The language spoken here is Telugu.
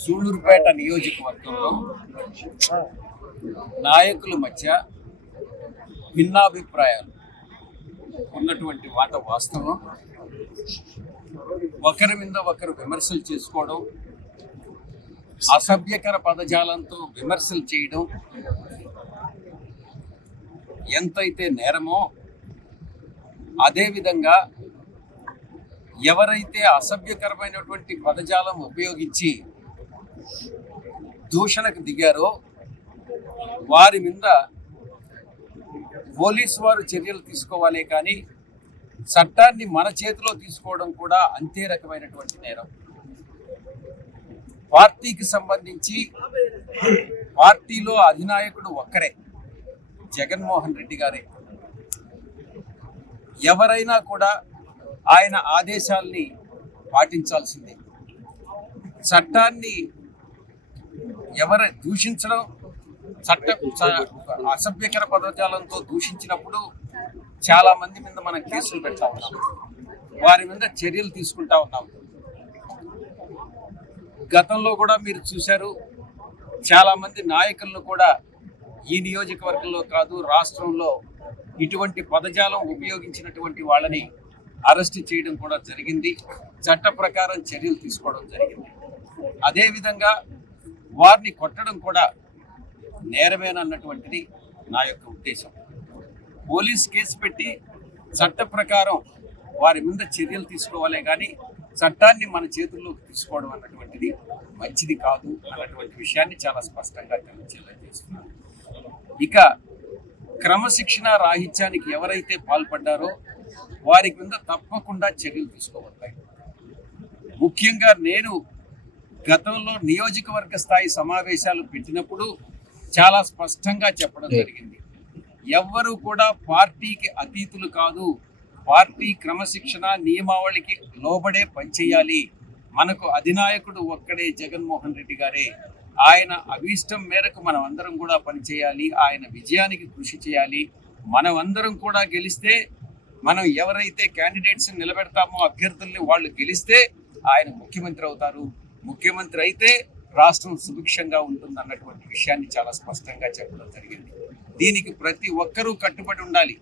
సూళ్ళూరుపేట నియోజకవర్గంలో నాయకుల మధ్య భిన్నాభిప్రాయాలు ఉన్నటువంటి వాట వాస్తవం. ఒకరి మీద ఒకరు విమర్శలు చేసుకోవడం అసభ్యకర పదజాలంతో విమర్శలు చేయడం ఎంతైతే నేరమో అదేవిధంగా ఎవరైతే అసభ్యకరమైనటువంటి పదజాలం ఉపయోగించి దూషణకు దిగారో వారి మీద పోలీసు వారు చర్యలు తీసుకోవాలి కానీ చట్టాన్ని మన చేతిలో తీసుకోవడం కూడా అంతే రకమైనటువంటి నేరం. పార్టీకి సంబంధించి పార్టీలో అధినాయకుడు ఒక్కరే జగన్మోహన్ రెడ్డి గారే. ఎవరైనా కూడా ఆయన ఆదేశాల్ని పాటించాల్సిందే. చట్టాన్ని ఎవరు దూషించడం చట్ట అసభ్యకర పదజాలంతో దూషించినప్పుడు చాలా మంది మీద మనం కేసులు పెడతా ఉన్నాం. వారి మీద చర్యలు తీసుకుంటా ఉన్నాం. గతంలో కూడా మీరు చూశారు చాలా మంది నాయకులను కూడా ఈ నియోజకవర్గంలో కాదు రాష్ట్రంలో ఇటువంటి పదజాలం ఉపయోగించినటువంటి వాళ్ళని అరెస్ట్ చేయడం కూడా జరిగింది. చట్ట ప్రకారం చర్యలు తీసుకోవడం జరిగింది. అదేవిధంగా వారిని కొట్టడం కూడా నేరమేనన్నటువంటిది నా యొక్క ఉద్దేశం. పోలీస్ కేసు పెట్టి చట్ట ప్రకారం వారి మీద చర్యలు తీసుకోవాలే కానీ చట్టాన్ని మన చేతుల్లోకి తీసుకోవడం అన్నటువంటిది మంచిది కాదు అన్నటువంటి విషయాన్ని చాలా స్పష్టంగా తెలియజేస్తున్నాను ఇక క్రమశిక్షణ రాహిత్యానికి ఎవరైతే పాల్పడ్డారో వారి కింద తప్పకుండా చర్యలు తీసుకోబడతాయి ముఖ్యంగా నేను గతంలో నియోజకవర్గ స్థాయి సమావేశాలు పెట్టినప్పుడు చాలా స్పష్టంగా చెప్పడం జరిగింది. ఎవ్వరూ కూడా పార్టీకి అతీతులు కాదు. పార్టీ క్రమశిక్షణ నియమావళికి లోబడే పనిచేయాలి మనకు అధినాయకుడు ఒక్కడే జగన్మోహన్ రెడ్డి గారే. ఆయన అభీష్టం మేరకు మనం అందరం కూడా పనిచేయాలి ఆయన విజయానికి కృషి చేయాలి. మనం అందరం కూడా గెలిస్తే మనం ఎవరైతే క్యాండిడేట్స్ నిలబెడతామో అభ్యర్థుల్ని వాళ్ళు గెలిస్తే ఆయన ముఖ్యమంత్రి అవుతారు. ముఖ్యమంత్రి అయితే రాష్ట్రం సుభిక్షంగా ఉంటుంది అన్నటువంటి విషయాన్ని చాలా స్పష్టంగా చెప్పడం జరిగింది. దీనికి ప్రతి ఒక్కరూ కట్టుబడి ఉండాలి.